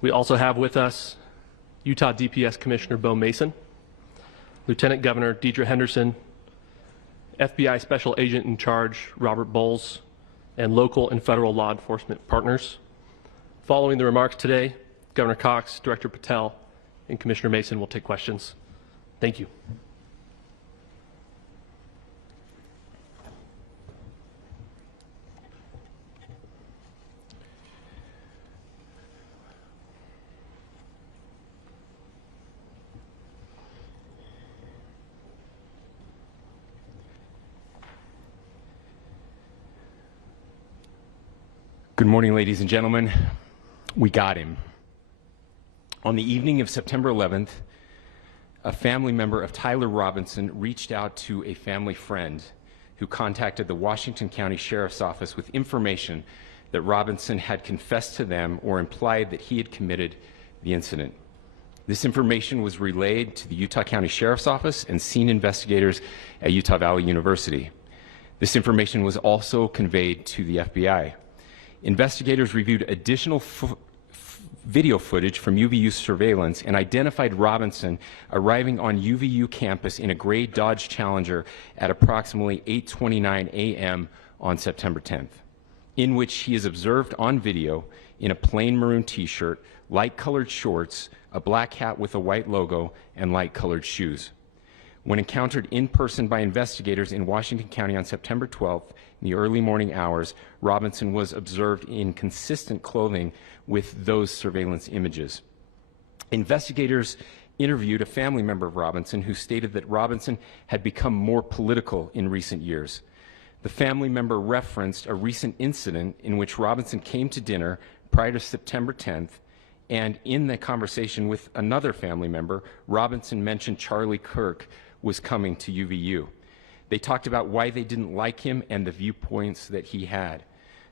We also have with us Utah DPS Commissioner Bo Mason, Lieutenant Governor Deidre Henderson, FBI Special Agent in Charge Robert Bowles, and local and federal law enforcement partners. Following the remarks today, Governor Cox, Director Patel, and Commissioner Mason will take questions. Thank you. Good morning, ladies and gentlemen. We got him. On the evening of September 11th, a family member of Tyler Robinson reached out to a family friend who contacted the Washington County Sheriff's Office with information that Robinson had confessed to them or implied that he had committed the incident. This information was relayed to the Utah County Sheriff's Office and scene investigators at Utah Valley University. This information was also conveyed to the FBI. Investigators reviewed additional video footage from UVU surveillance and identified Robinson arriving on UVU campus in a gray Dodge Challenger at approximately 8:29 a.m. on September 10th, in which he is observed on video in a plain maroon t-shirt, light-colored shorts, a black hat with a white logo, and light-colored shoes. When encountered in person by investigators in Washington County on September 12th, in the early morning hours, Robinson was observed in consistent clothing with those surveillance images. Investigators interviewed a family member of Robinson who stated that Robinson had become more political in recent years. The family member referenced a recent incident in which Robinson came to dinner prior to September 10th, and in the conversation with another family member, Robinson mentioned Charlie Kirk was coming to UVU. They talked about why they didn't like him and the viewpoints that he had.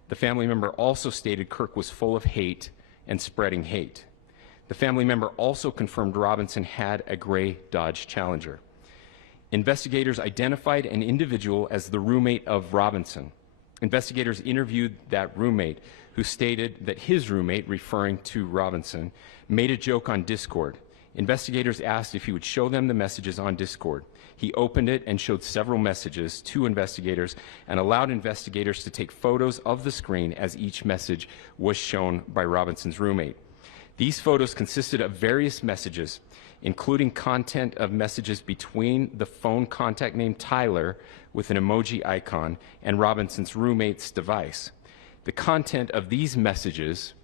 The family member also stated Kirk was full of hate and spreading hate. The family member also confirmed Robinson had a gray Dodge Challenger. Investigators identified an individual as the roommate of Robinson. Investigators interviewed that roommate, who stated that his roommate, referring to Robinson, made a joke on Discord. Investigators asked if he would show them the messages on Discord. He opened it and showed several messages to investigators and allowed investigators to take photos of the screen as each message was shown by Robinson's roommate. These photos consisted of various messages, including content of messages between the phone contact named Tyler with an emoji icon and Robinson's roommate's device. The content of these messages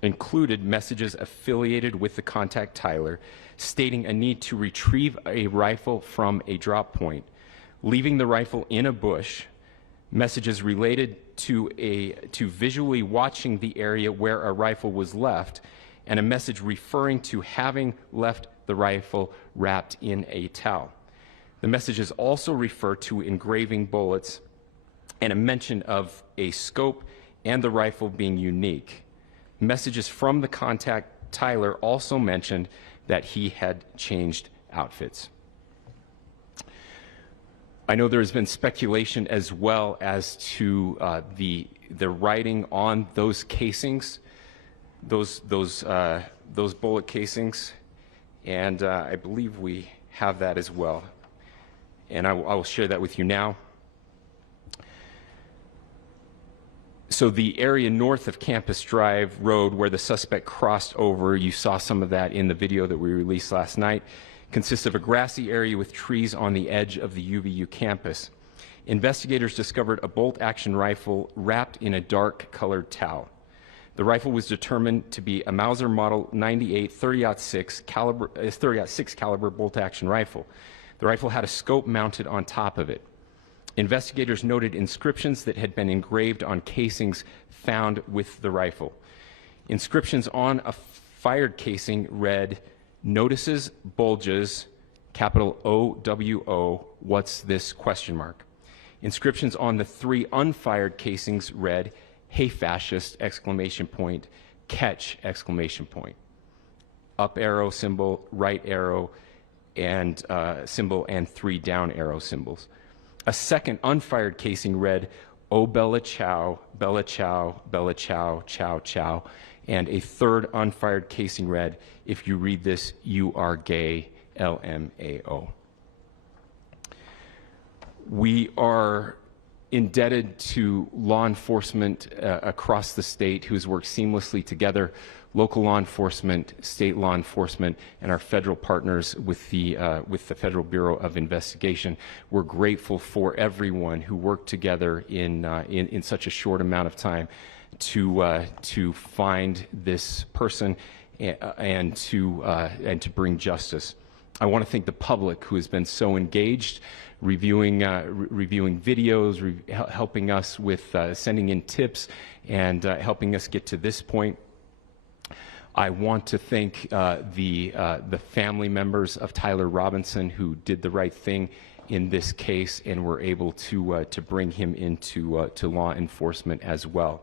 included messages affiliated with the contact Tyler, stating a need to retrieve a rifle from a drop point, leaving the rifle in a bush, messages related to visually watching the area where a rifle was left, and a message referring to having left the rifle wrapped in a towel. The messages also refer to engraving bullets and a mention of a scope and the rifle being unique. Messages from the contact Tyler also mentioned that he had changed outfits. I know there has been speculation as well as to the writing on those casings, those bullet casings, and I believe we have that as well. And I will share that with you now. So the area north of Campus Drive Road where the suspect crossed over, you saw some of that in the video that we released last night, consists of a grassy area with trees on the edge of the UVU campus. Investigators discovered a bolt-action rifle wrapped in a dark-colored towel. The rifle was determined to be a Mauser Model 98 30-06 caliber bolt-action rifle. The rifle had a scope mounted on top of it. Investigators noted inscriptions that had been engraved on casings found with the rifle. Inscriptions on a fired casing read, "Notices, bulges, capital O-W-O, what's this, question mark." Inscriptions on the 3 unfired casings read, "Hey fascist, exclamation point, catch, exclamation point." Up arrow symbol, right arrow, and symbol, and 3 down arrow symbols. A second unfired casing read, "Oh Bella Chow, Bella Chow, Bella Chow, Chow Chow," and a third unfired casing read, "If you read this, you are gay, LMAO." We are indebted to law enforcement across the state who's worked seamlessly together, local law enforcement, state law enforcement, and our federal partners with the Federal Bureau of Investigation. We're grateful for everyone who worked together in such a short amount of time to find this person and to bring justice. I want to thank the public who has been so engaged, reviewing videos, helping us with sending in tips, and helping us get to this point. I want to thank the family members of Tyler Robinson who did the right thing in this case and were able to bring him into to law enforcement as well.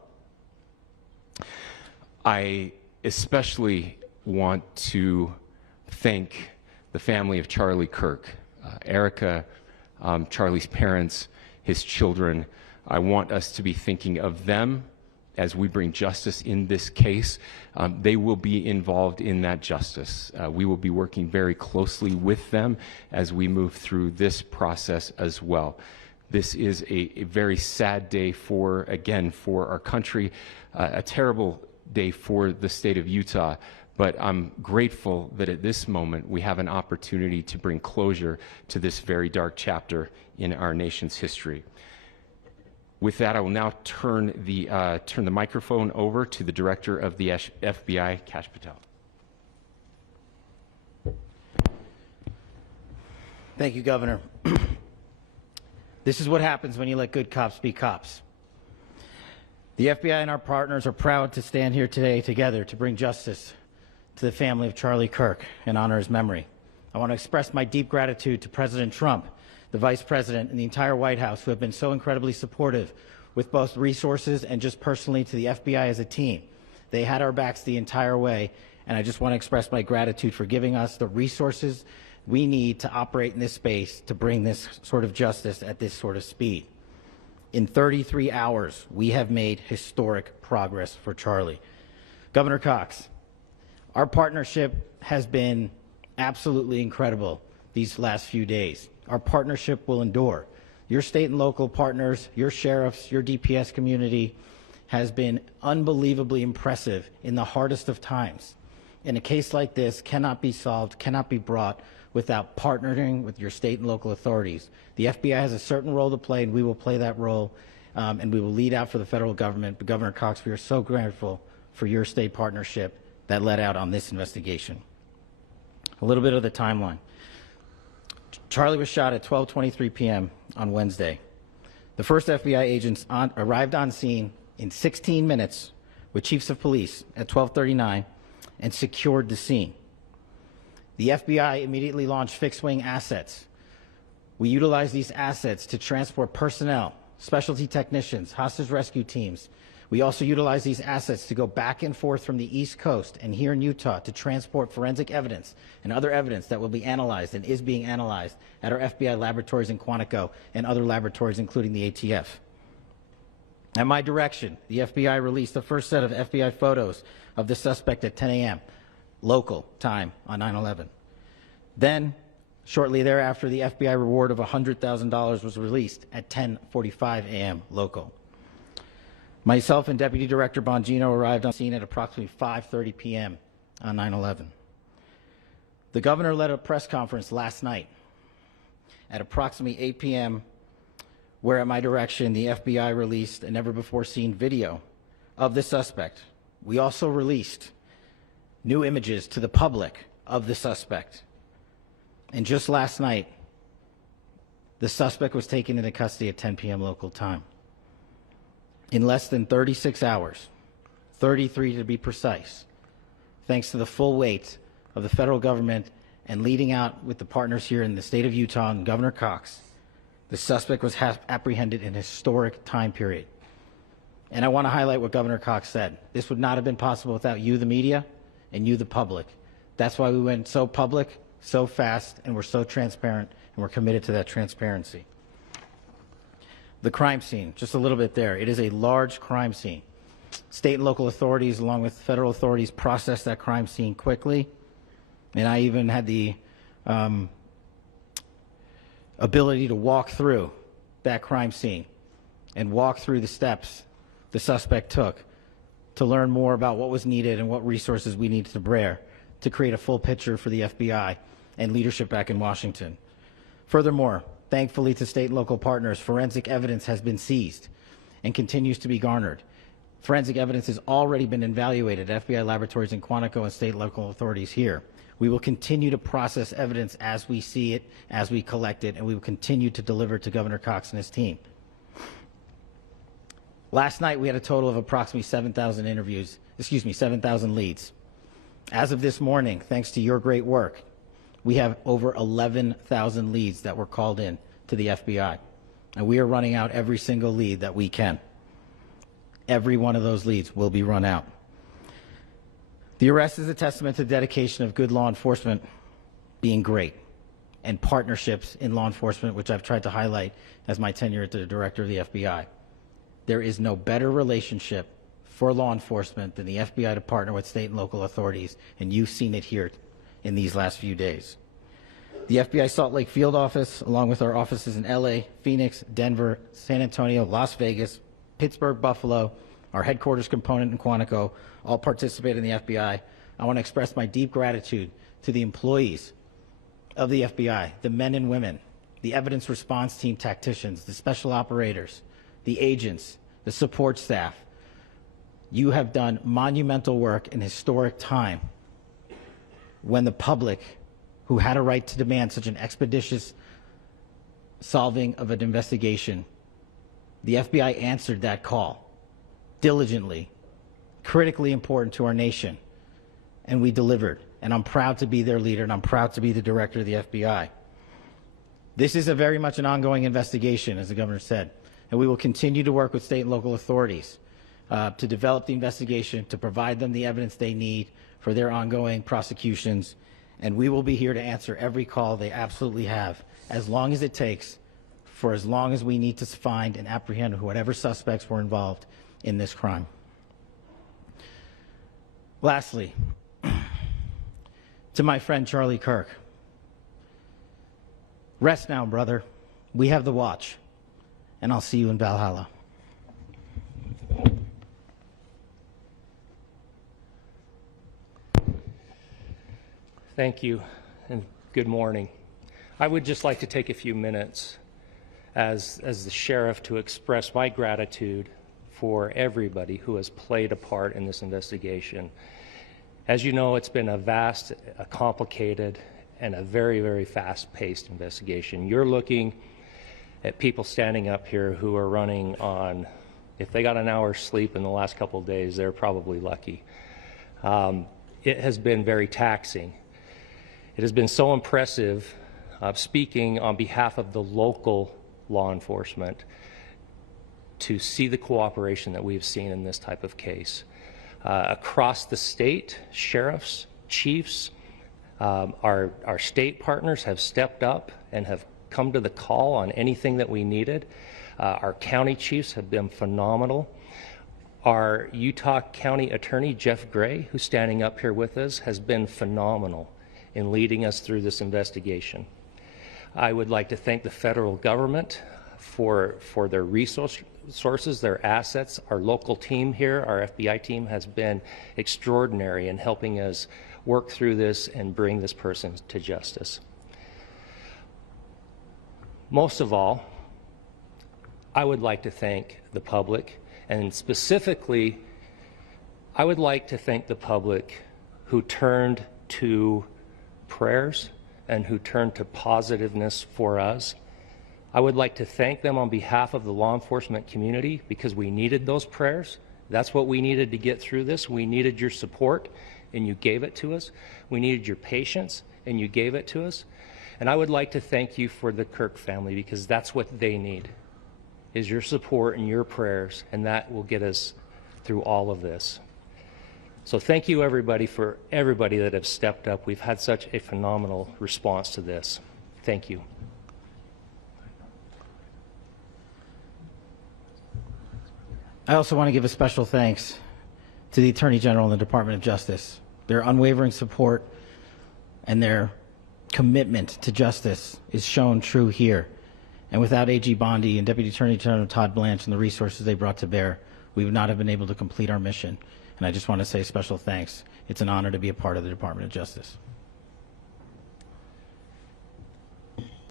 I especially want to thank the family of Charlie Kirk, Erica, Charlie's parents, his children. I want us to be thinking of them as we bring justice in this case. They will be involved in that justice. We will be working very closely with them as we move through this process as well. This is a very sad day for our country, a terrible day for the state of Utah, but I'm grateful that at this moment we have an opportunity to bring closure to this very dark chapter in our nation's history. With that, I will now turn the microphone over to the Director of the FBI, Kash Patel. Thank you, Governor. This is what happens when you let good cops be cops. The FBI and our partners are proud to stand here today together to bring justice to the family of Charlie Kirk and honor his memory. I want to express my deep gratitude to President Trump, the Vice President, and the entire White House who have been so incredibly supportive with both resources and just personally to the FBI as a team. They had our backs the entire way, and I just want to express my gratitude for giving us the resources we need to operate in this space to bring this sort of justice at this sort of speed. In 33 hours, we have made historic progress for Charlie. Governor Cox, our partnership has been absolutely incredible these last few days. Our partnership will endure. Your state and local partners, your sheriffs, your DPS community has been unbelievably impressive in the hardest of times. And a case like this cannot be solved, cannot be brought without partnering with your state and local authorities. The FBI has a certain role to play, and we will play that role, and we will lead out for the federal government. But Governor Cox, we are so grateful for your state partnership that led out on this investigation. A little bit of the timeline. Charlie was shot at 12:23 p.m. on Wednesday. The first FBI agents arrived on scene in 16 minutes with chiefs of police at 12:39 and secured the scene. The FBI immediately launched fixed-wing assets. We utilized these assets to transport personnel, specialty technicians, hostage rescue teams. We also utilized these assets to go back and forth from the East Coast and here in Utah to transport forensic evidence and other evidence that will be analyzed and is being analyzed at our FBI laboratories in Quantico and other laboratories, including the ATF. At my direction, the FBI released the first set of FBI photos of the suspect at 10 a.m. local time on 9/11. Then, shortly thereafter, the FBI reward of $100,000 was released at 10:45 a.m. local. Myself and Deputy Director Bongino arrived on scene at approximately 5:30 p.m. on 9/11. The governor led a press conference last night at approximately 8 p.m. where, at my direction, the FBI released a never-before-seen video of the suspect. We also released new images to the public of the suspect. And just last night, the suspect was taken into custody at 10 p.m. local time. In less than 36 hours, 33 to be precise, thanks to the full weight of the federal government and leading out with the partners here in the state of Utah and Governor Cox, the suspect was apprehended in a historic time period. And I want to highlight what Governor Cox said. This would not have been possible without you, the media, and you, the public. That's why we went so public, so fast, and we're so transparent, and we're committed to that transparency. The crime scene, just a little bit there. It is a large crime scene. State and local authorities, along with federal authorities, processed that crime scene quickly. And I even had the ability to walk through that crime scene and walk through the steps the suspect took to learn more about what was needed and what resources we needed to bear to create a full picture for the FBI and leadership back in Washington. Furthermore, thankfully to state and local partners, forensic evidence has been seized and continues to be garnered. Forensic evidence has already been evaluated at FBI laboratories in Quantico and state and local authorities here. We will continue to process evidence as we see it, as we collect it, and we will continue to deliver to Governor Cox and his team. Last night, we had a total of approximately 7,000 leads. As of this morning, thanks to your great work, we have over 11,000 leads that were called in to the FBI. And we are running out every single lead that we can. Every one of those leads will be run out. The arrest is a testament to the dedication of good law enforcement being great and partnerships in law enforcement, which I've tried to highlight as my tenure as the director of the FBI. There is no better relationship for law enforcement than the FBI to partner with state and local authorities, and you've seen it here in these last few days. The FBI Salt Lake field office, along with our offices in LA, Phoenix, Denver, San Antonio, Las Vegas, Pittsburgh, Buffalo, our headquarters component in Quantico, all participate in the FBI. I want to express my deep gratitude to the employees of the FBI, the men and women, the evidence response team tacticians, the special operators, the agents, the support staff. You have done monumental work in historic time when the public, who had a right to demand such an expeditious solving of an investigation, the FBI answered that call diligently, critically important to our nation, and we delivered. And I'm proud to be their leader, and I'm proud to be the director of the FBI. This is very much an ongoing investigation, as the governor said, and we will continue to work with state and local authorities to develop the investigation, to provide them the evidence they need for their ongoing prosecutions, and we will be here to answer every call they absolutely have, as long as it takes, for as long as we need to find and apprehend whatever suspects were involved in this crime. Lastly, to my friend Charlie Kirk, rest now, brother. We have the watch, and I'll see you in Valhalla. Thank you, and good morning. I would just like to take a few minutes as the sheriff to express my gratitude for everybody who has played a part in this investigation. As you know, it's been a vast, a complicated, and a very, very fast-paced investigation. You're looking at people standing up here who are running on, if they got an hour's sleep in the last couple of days, they're probably lucky. It has been very taxing. It has been so impressive, speaking on behalf of the local law enforcement, to see the cooperation that we've seen in this type of case. Across the state, sheriffs, chiefs, our state partners have stepped up and have come to the call on anything that we needed. Our county chiefs have been phenomenal. Our Utah County Attorney, Jeff Gray, who's standing up here with us, has been phenomenal in leading us through this investigation. I would like to thank the federal government for their resources, their assets. Our local team here, our FBI team, has been extraordinary in helping us work through this and bring this person to justice. Most of all, I would like to thank the public, and specifically, I would like to thank the public who turned to prayers and who turned to positiveness for us. I would like to thank them on behalf of the law enforcement community, because we needed those prayers. That's what we needed to get through this. We needed your support, and you gave it to us. We needed your patience, and you gave it to us. And I would like to thank you for the Kirk family, because that's what they need, is your support and your prayers, and that will get us through all of this. So thank you, everybody, for everybody that have stepped up. We've had such a phenomenal response to this. Thank you. I also want to give a special thanks to the Attorney General and the Department of Justice. Their unwavering support and their commitment to justice is shown true here. And without AG Bondi and Deputy Attorney General Todd Blanche and the resources they brought to bear, we would not have been able to complete our mission. And I just want to say special thanks. It's an honor to be a part of the Department of Justice.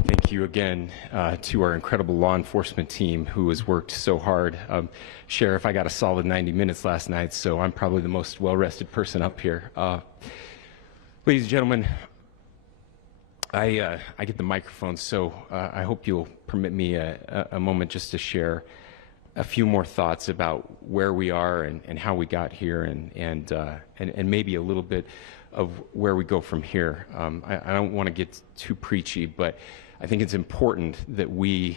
Thank you again to our incredible law enforcement team who has worked so hard. Sheriff, I got a solid 90 minutes last night, so I'm probably the most well-rested person up here. Ladies and gentlemen, I get the microphone, so I hope you'll permit me a moment just to share a few more thoughts about where we are and how we got here and maybe a little bit of where we go from here. I don't want to get too preachy, but I think it's important that we,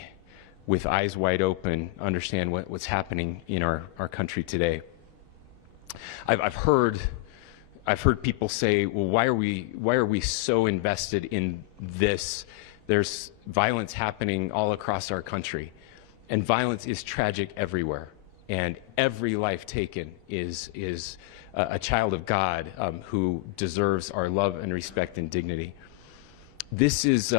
with eyes wide open, understand what's happening in our country today. I've heard people say, well, why are we so invested in this? There's violence happening all across our country, and violence is tragic everywhere, and every life taken is a child of God who deserves our love and respect and dignity. This is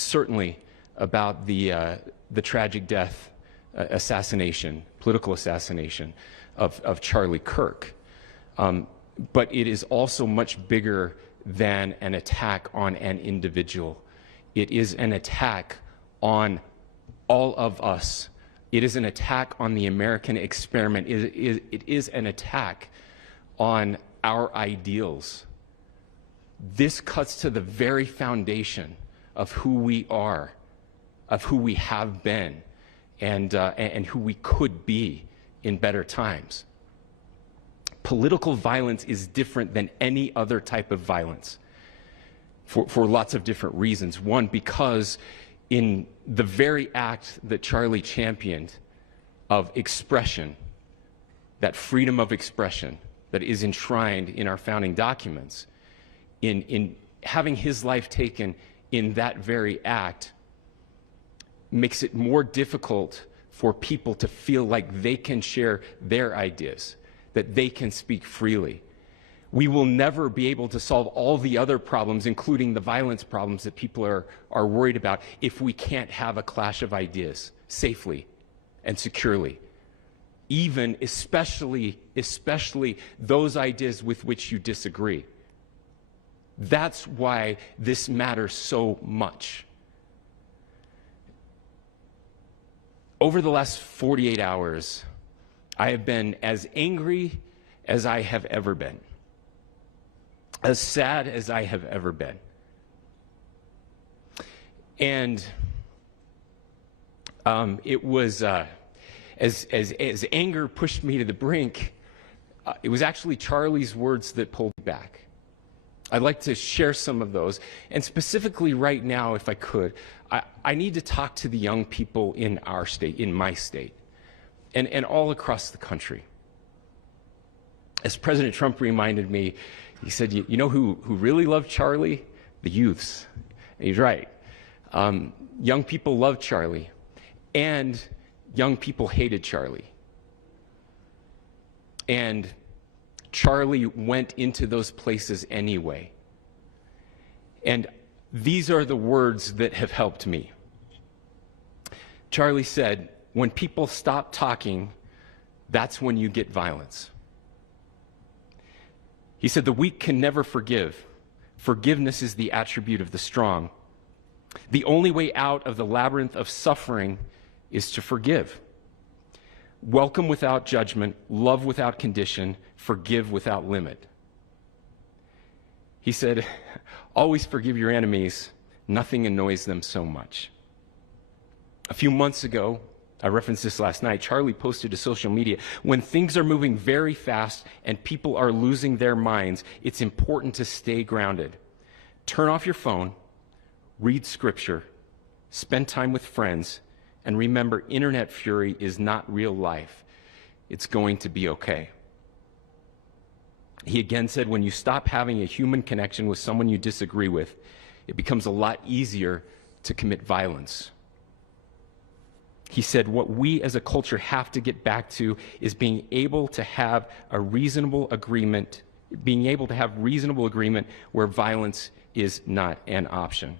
certainly about the tragic death, political assassination of Charlie Kirk. But it is also much bigger than an attack on an individual. It is an attack on all of us. It is an attack on the American experiment. It is an attack on our ideals. This cuts to the very foundation of who we are, of who we have been, and who we could be in better times. Political violence is different than any other type of violence for lots of different reasons. One, because in the very act that Charlie championed of expression, that freedom of expression that is enshrined in our founding documents, in having his life taken in that very act, makes it more difficult for people to feel like they can share their ideas, that they can speak freely. We will never be able to solve all the other problems, including the violence problems that people are worried about, if we can't have a clash of ideas safely and securely. Especially those ideas with which you disagree. That's why this matters so much. Over the last 48 hours, I have been as angry as I have ever been, as sad as I have ever been. And it was, as anger pushed me to the brink, it was actually Charlie's words that pulled me back. I'd like to share some of those. And specifically right now, if I could, I need to talk to the young people in our state, in my state, and all across the country. As President Trump reminded me, he said, you know who really loved Charlie? The youths. And he's right. Young people loved Charlie, and young people hated Charlie. And Charlie went into those places anyway. And these are the words that have helped me. Charlie said, when people stop talking, that's when you get violence. He said, the weak can never forgive. Forgiveness is the attribute of the strong. The only way out of the labyrinth of suffering is to forgive. Welcome without judgment, love without condition, forgive without limit. He said, always forgive your enemies. Nothing annoys them so much. A few months ago, I referenced this last night, Charlie posted to social media, when things are moving very fast and people are losing their minds, it's important to stay grounded. Turn off your phone, read scripture, spend time with friends, and remember, internet fury is not real life. It's going to be okay. He again said, when you stop having a human connection with someone you disagree with, it becomes a lot easier to commit violence. He said, what we as a culture have to get back to is being able to have a reasonable agreement, where violence is not an option.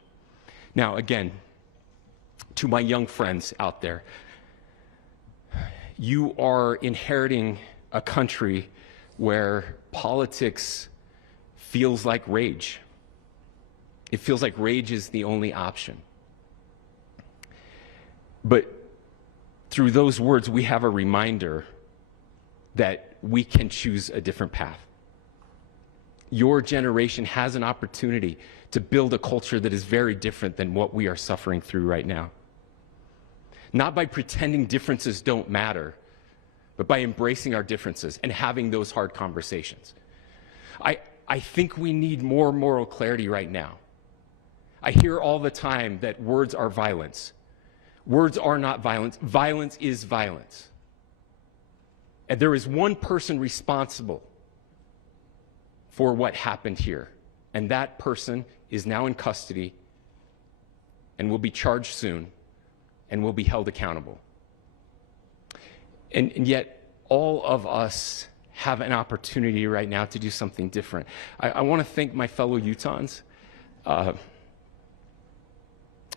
Now, again, to my young friends out there, you are inheriting a country where politics feels like rage. It feels like rage is the only option. But through those words, we have a reminder that we can choose a different path. Your generation has an opportunity to build a culture that is very different than what we are suffering through right now. Not by pretending differences don't matter, but by embracing our differences and having those hard conversations. I think we need more moral clarity right now. I hear all the time that words are violence. Words are not violence. Violence is violence. And there is one person responsible for what happened here. And that person is now in custody and will be charged soon and will be held accountable. And yet, all of us have an opportunity right now to do something different. I want to thank my fellow Utahns.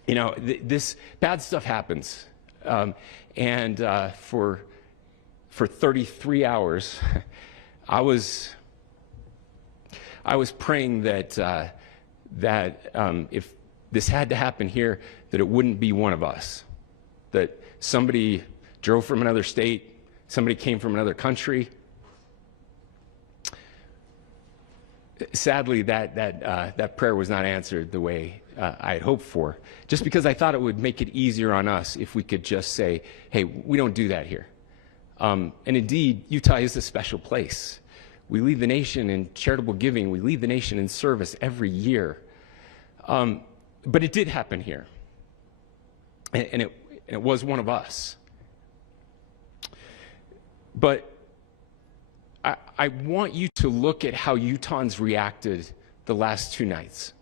This bad stuff happens. For 33 hours, I was praying that if this had to happen here, that it wouldn't be one of us. That somebody drove from another state, somebody came from another country. Sadly, that prayer was not answered the way I had hoped for, just because I thought it would make it easier on us if we could just say, hey, we don't do that here. And indeed, Utah is a special place. We lead the nation in charitable giving. We lead the nation in service every year. But it did happen here. And it was one of us. But I want you to look at how Utahns reacted the last 2 nights.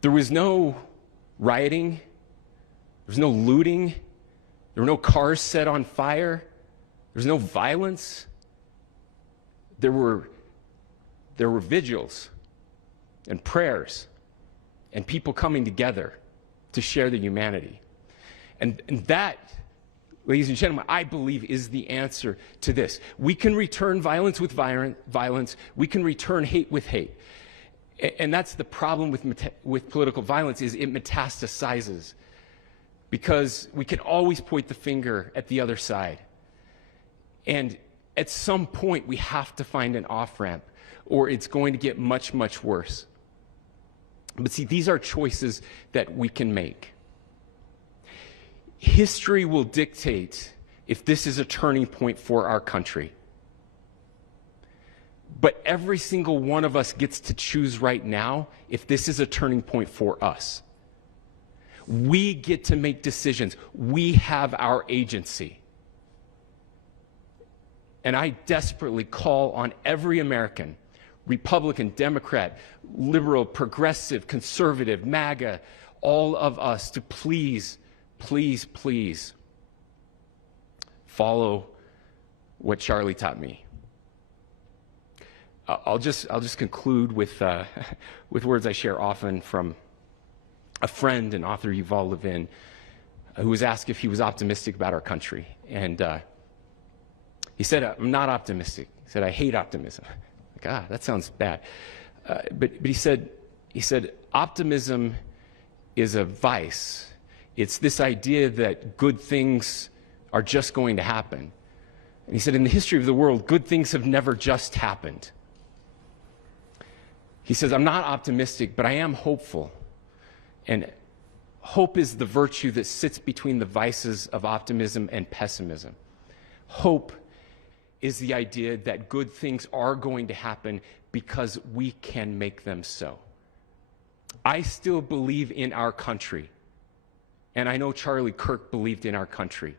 There was no rioting. There was no looting. There were no cars set on fire. There was no violence. There were vigils and prayers and people coming together to share the humanity. And that, ladies and gentlemen, I believe is the answer to this. We can return violence with violence. We can return hate with hate. And that's the problem with political violence, is it metastasizes. Because we can always point the finger at the other side. And at some point, we have to find an off-ramp, or it's going to get much, much worse. But see, these are choices that we can make. History will dictate if this is a turning point for our country. But every single one of us gets to choose right now if this is a turning point for us. We get to make decisions. We have our agency. And I desperately call on every American, Republican, Democrat, liberal, progressive, conservative, MAGA, all of us to please, please, please follow what Charlie taught me. I'll just conclude with words I share often from a friend and author, Yuval Levin, who was asked if he was optimistic about our country. And he said, I'm not optimistic. He said, I hate optimism. Like, that sounds bad. But he said, optimism is a vice. It's this idea that good things are just going to happen. And he said, in the history of the world, good things have never just happened. He says, I'm not optimistic, but I am hopeful. And hope is the virtue that sits between the vices of optimism and pessimism. Hope is the idea that good things are going to happen because we can make them so. I still believe in our country. And I know Charlie Kirk believed in our country.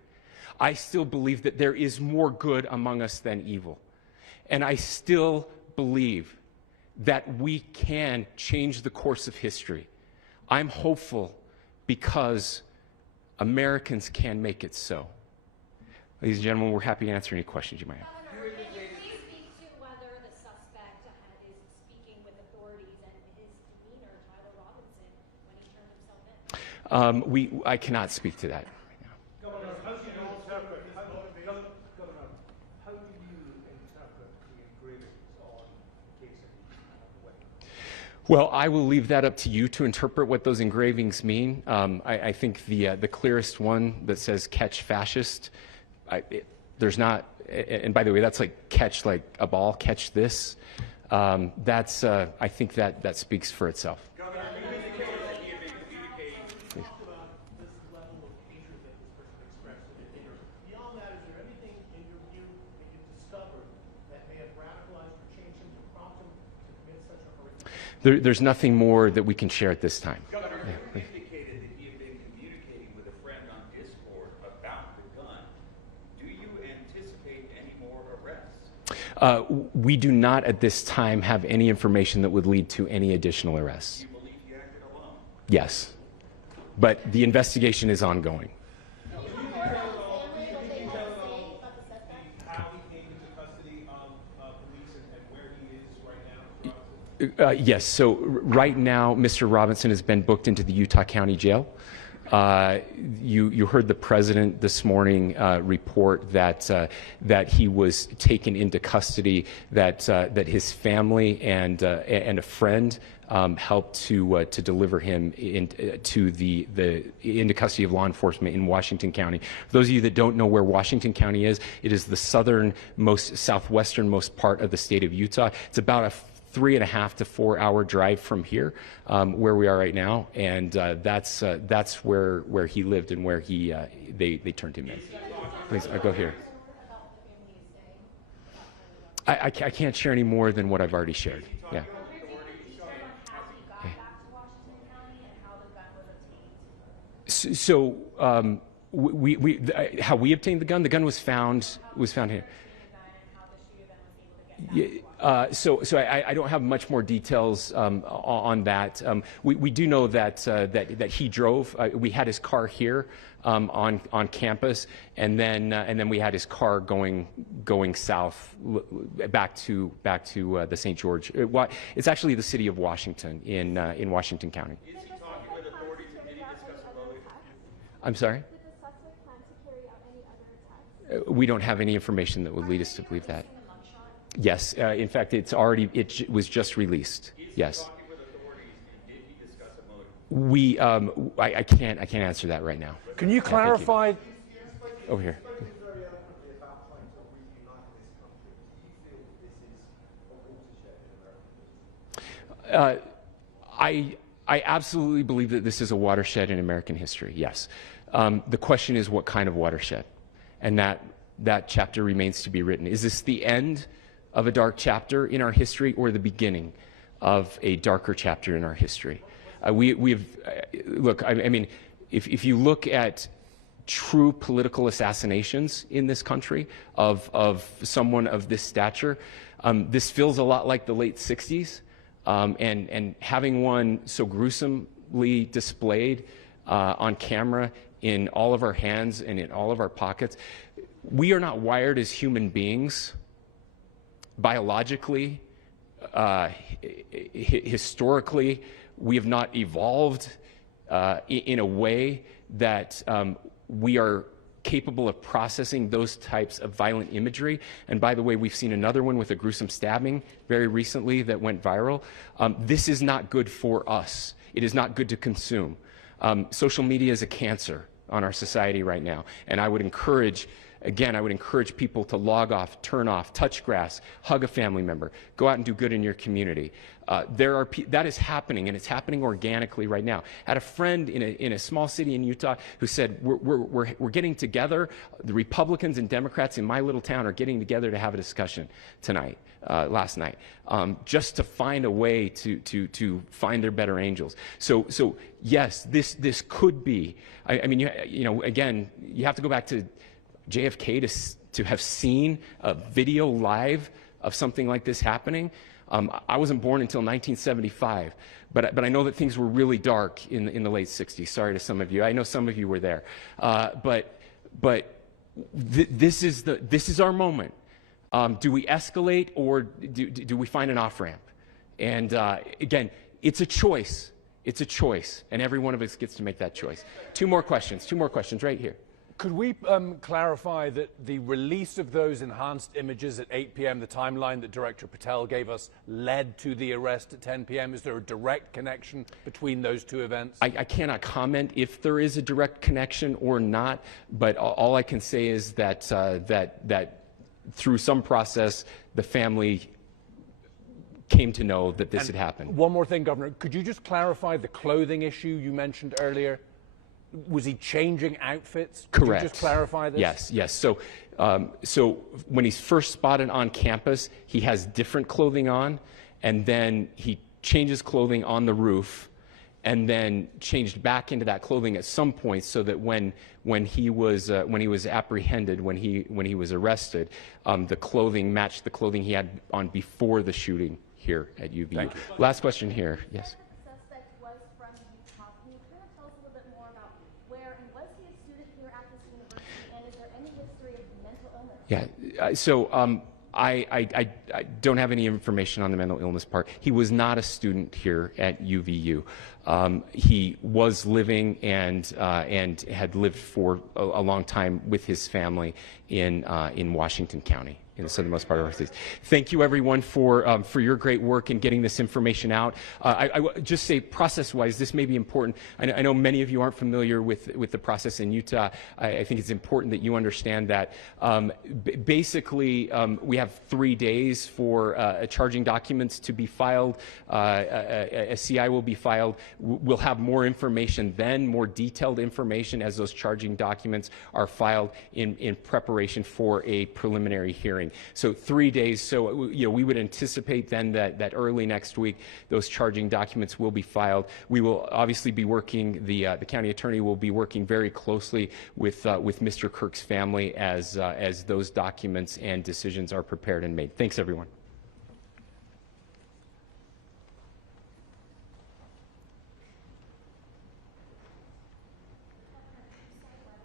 I still believe that there is more good among us than evil. And I still believe that we can change the course of history. I'm hopeful because Americans can make it so. Ladies and gentlemen, we're happy to answer any questions you might have. Governor, can you please speak to whether the suspect is speaking with authorities and his demeanor, Tyler Robinson, when he turned himself in? I cannot speak to that right now. Governor, how do you interpret the engravings on Casey? Well, I will leave that up to you to interpret what those engravings mean. I think the clearest one that says "catch fascist," there's not, and by the way, that's like catch like a ball, catch this. That's I think that speaks for itself. Governor, you indicated that he had been communicating. Talk about this level of hatred that this person expressed in the dinner. Beyond that, is there anything in your view that you've discovered that may have radicalized or changed him to prompt him to commit such a horrific? There's nothing more that we can share at this time. Governor, you indicated that he had been communicating with a friend on Discord about the gun. Do you anticipate any more arrests? We do not at this time have any information that would lead to any additional arrests. Do you believe he acted alone? Yes, but the investigation is ongoing. How he came into custody of police and where he is right now? Yes, so right now, Mr. Robinson has been booked into the Utah County Jail. You heard the president this morning report that he was taken into custody, that his family and a friend helped to deliver him into custody of law enforcement in Washington County. For those of you that don't know where Washington County is, it is the southwesternmost part of the state of Utah. It's about a 3.5 to 4 hour drive from here, where we are right now, and that's where he lived and where they turned him in. Please, I'll go here. I can't share any more than what I've already shared. Yeah. So how we obtained the gun? The gun was found here. So I don't have much more details on that. We do know that he drove. We had his car here on campus, and then we had his car going south back to the St. George. It's actually the city of Washington in Washington County. Is he talking with authorities and did he discuss a motive? I'm sorry? Did the suspect plan to carry out any other attacks? We don't have any information that would lead us to believe that. Yes, in fact, it was just released. Yes. Is he talking with authorities and did he discuss a motive? I can't answer that right now. Can you clarify? Over here. I absolutely believe that this is a watershed in American history. Yes. The question is what kind of watershed, and that chapter remains to be written. Is this the end of a dark chapter in our history, or the beginning of a darker chapter in our history? Look, I mean, if you look at true political assassinations in this country of someone of this stature, this feels a lot like the late 60s, and having one so gruesomely displayed on camera in all of our hands and in all of our pockets. We are not wired as human beings biologically, historically. We have not evolved in a way that we are capable of processing those types of violent imagery. And by the way, we've seen another one with a gruesome stabbing very recently that went viral. This is not good for us. It is not good to consume. Social media is a cancer on our society right now. And I would encourage people to log off, turn off, touch grass, hug a family member, go out and do good in your community. That is happening, and it's happening organically right now. I had a friend in a small city in Utah who said, we're getting together, the Republicans and Democrats in my little town are getting together to have a discussion last night, just to find a way to find their better angels. So yes, this could be, I mean, again, you have to go back to JFK to have seen a video live of something like this happening. I wasn't born until 1975, but I know that things were really dark in the late 60s. Sorry to some of you. I know some of you were there. This is our moment. Do we escalate, or do we find an off-ramp? And again, it's a choice. It's a choice, and every one of us gets to make that choice. Two more questions right here. Could we clarify that the release of those enhanced images at 8 p.m., the timeline that Director Patel gave us, led to the arrest at 10 p.m.? Is there a direct connection between those two events? I cannot comment if there is a direct connection or not, but all I can say is that, that through some process, the family came to know that this had happened. One more thing, Governor. Could you just clarify the clothing issue you mentioned earlier? Was he changing outfits? Could Correct. you just clarify this? Yes. So when he's first spotted on campus, he has different clothing on, and then he changes clothing on the roof, and then changed back into that clothing at some point, so that when he was apprehended, when he was arrested, the clothing matched the clothing he had on before the shooting here at UVU. Last question here. Yes. The suspect was from Utah. Can you kind of tell us a little bit more about where, and was he a student here at this university, and is there any history of mental illness? Yeah. So I don't have any information on the mental illness part. He was not a student here at UVU. He was living and had lived for a long time with his family in Washington County, in the southernmost part of our state. Thank you, everyone, for your great work in getting this information out. I just say, process-wise, this may be important. I know many of you aren't familiar with the process in Utah. I think it's important that you understand that. Basically, we have 3 days for charging documents to be filed. A CI will be filed. We'll have more information then, more detailed information as those charging documents are filed in preparation for a preliminary hearing. So 3 days. So we would anticipate then that early next week those charging documents will be filed. We will obviously be working. The county attorney will be working very closely with Mr. Kirk's family as those documents and decisions are prepared and made. Thanks, everyone.